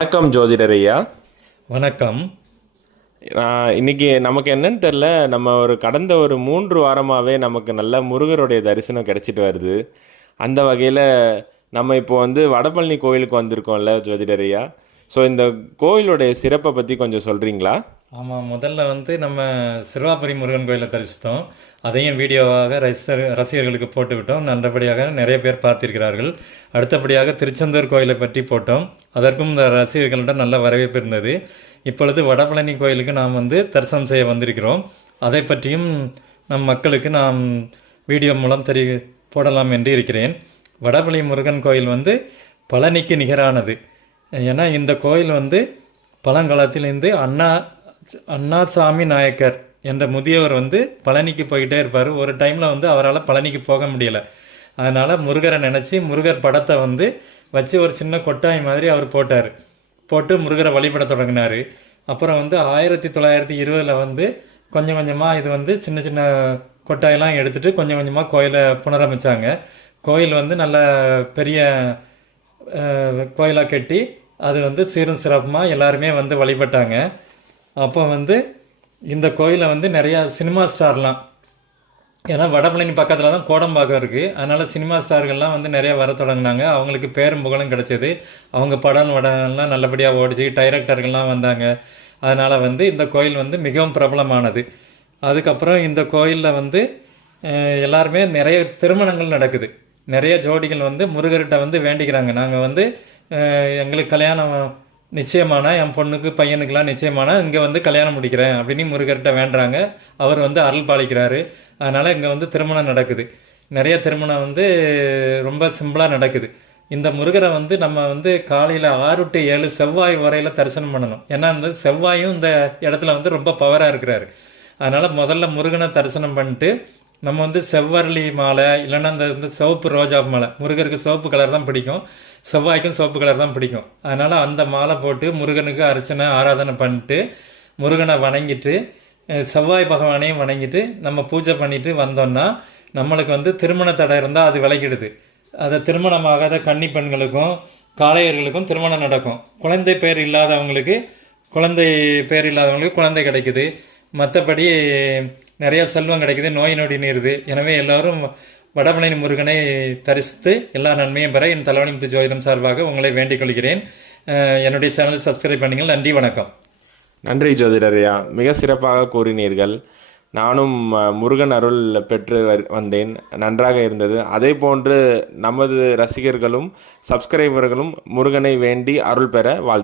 வணக்கம் ஜோதிடர் ஐயா வணக்கம் இன்னைக்கு நமக்கு என்னன்னு தெரில நம்ம ஒரு கடந்த ஒரு மூன்று வாரமாகவே நமக்கு நல்ல முருகருடைய தரிசனம் கிடைச்சிட்டு வருது. அந்த வகையில் நம்ம இப்போ வந்து வடபழனி கோயிலுக்கு வந்திருக்கோம்ல ஜோதிடர் ஐயா ஸோ இந்த கோயிலுடைய சிறப்பை பற்றி கொஞ்சம் சொல்கிறீங்களா ஆமாம் முதல்ல வந்து நம்ம சிறுவாபுரி முருகன் கோயிலை தரிசித்தோம். அதையும் வீடியோவாக ரசிகர் ரசிகர்களுக்கு போட்டுவிட்டோம். நல்லபடியாக நிறைய பேர் பார்த்திருக்கிறார்கள். அடுத்தபடியாக திருச்செந்தூர் கோயிலை பற்றி போட்டோம். அதற்கும் இந்த ரசிகர்களிடம் நல்ல வரவேற்பு இருந்தது. இப்பொழுது வடபழனி கோயிலுக்கு நாம் வந்து தரிசனம் செய்ய வந்திருக்கிறோம். அதை பற்றியும் நம் மக்களுக்கு நாம் வீடியோ மூலம் தெரி போடலாம் என்று இருக்கிறேன். வடபழனி முருகன் கோயில் வந்து பழனிக்கு நிகரானது. ஏன்னா இந்த கோயில் வந்து பழங்காலத்திலிருந்து அண்ணா அண்ணாசாமி நாயக்கர் என்ற முதியவர் வந்து பழனிக்கு போய்கிட்டே இருப்பார். ஒரு டைமில் வந்து அவரால் பழனிக்கு போக முடியலை. அதனால் முருகரை நினச்சி முருகர் படத்தை வந்து வச்சு ஒரு சின்ன கொட்டாய் மாதிரி அவர் போட்டார். போட்டு முருகரை வழிபட தொடங்கினார். அப்புறம் வந்து ஆயிரத்தி தொள்ளாயிரத்தி இருபதில் வந்து கொஞ்சம் கொஞ்சமாக இது வந்து சின்ன சின்ன கொட்டாயெல்லாம் எடுத்துட்டு கொஞ்சம் கொஞ்சமாக கோயிலை புனரமைச்சாங்க. கோயில் வந்து நல்ல பெரிய கோயிலாக கட்டி அது வந்து சீரும் சிறப்புமாக எல்லாருமே வந்து வழிபட்டாங்க. அப்போ வந்து இந்த கோயிலை வந்து நிறையா சினிமா ஸ்டார்லாம் ஏன்னா வடபழனி பக்கத்தில் தான் கோடம்பாக்கம் இருக்குது அதனால் சினிமா ஸ்டார்கள்லாம் வந்து நிறைய வர தொடங்கினாங்க. அவங்களுக்கு பேரும் புகழும் கிடச்சிது. அவங்க படம் வடம்லாம் நல்லபடியாக ஓடிச்சு டைரக்டர்கள்லாம் வந்தாங்க. அதனால் வந்து இந்த கோயில் வந்து மிகவும் பிரபலமானது. அதுக்கப்புறம் இந்த கோயிலில் வந்து எல்லாருமே நிறைய திருமணங்கள் நடக்குது. நிறைய ஜோடிகள் வந்து முருகர்கிட்ட வந்து வேண்டிக்கிறாங்க. நாங்கள் வந்து எங்களுக்கு கல்யாணம் நிச்சயமான என் பொண்ணுக்கு பையனுக்கெலாம் நிச்சயமான இங்கே வந்து கல்யாணம் முடிக்கிறேன் அப்படின்னு முருகர்கிட்ட வேண்டுறாங்க அவர் வந்து அருள் பாலிக்கிறாரு. அதனால் இங்கே வந்து திருமணம் நடக்குது. நிறைய திருமணம் வந்து ரொம்ப சிம்பிளாக நடக்குது. இந்த முருகரை வந்து நம்ம வந்து காலையில் ஆறு டு ஏழு செவ்வாய் வரையில் தரிசனம் பண்ணணும். ஏன்னா இந்த செவ்வாயும் இந்த இடத்துல வந்து ரொம்ப பவராக இருக்கிறாரு. அதனால் முதல்ல முருகனை தரிசனம் பண்ணிட்டு நம்ம வந்து செவ்வரளி மாலை இல்லைன்னா அந்த வந்து சிவப்பு ரோஜா மாலை. முருகருக்கு சிவப்பு கலர் தான் பிடிக்கும். செவ்வாய்க்கும் சிவப்பு கலர் தான் பிடிக்கும். அதனால் அந்த மாலை போட்டு முருகனுக்கு அர்ச்சனை ஆராதனை பண்ணிட்டு முருகனை வணங்கிட்டு செவ்வாய் பகவானையும் வணங்கிட்டு நம்ம பூஜை பண்ணிட்டு வந்தோம்னா நம்மளுக்கு வந்து திருமண தடை இருந்தால் அது விளக்கிடுது அதை திருமணமாகாத கன்னி பெண்களுக்கும் காளையர்களுக்கும் திருமணம் நடக்கும். குழந்தை பேர் இல்லாதவங்களுக்கு குழந்தை பேர் இல்லாதவங்களுக்கு குழந்தை கிடைக்குது. மற்றபடி நிறைய செல்வம் கிடைக்குது நோய் நொடி நீருது. எனவே எல்லாரும் வடபழனி முருகனை தரிசித்து எல்லா நன்மையும் பெற என் தலைவனிமுத்து ஜோதிடம் சார்பாக உங்களை வேண்டிக் கொள்கிறேன். என்னுடைய சேனலை சப்ஸ்கிரைப் பண்ணுங்கள். நன்றி வணக்கம். நன்றி ஜோதிடரையா. மிக சிறப்பாக கூறினீர்கள். நானும் முருகன் அருள் பெற்று வந்தேன். நன்றாக இருந்தது. அதே போன்று நமது ரசிகர்களும் சப்ஸ்கிரைபர்களும் முருகனை வேண்டி அருள் பெற வாழ்த்து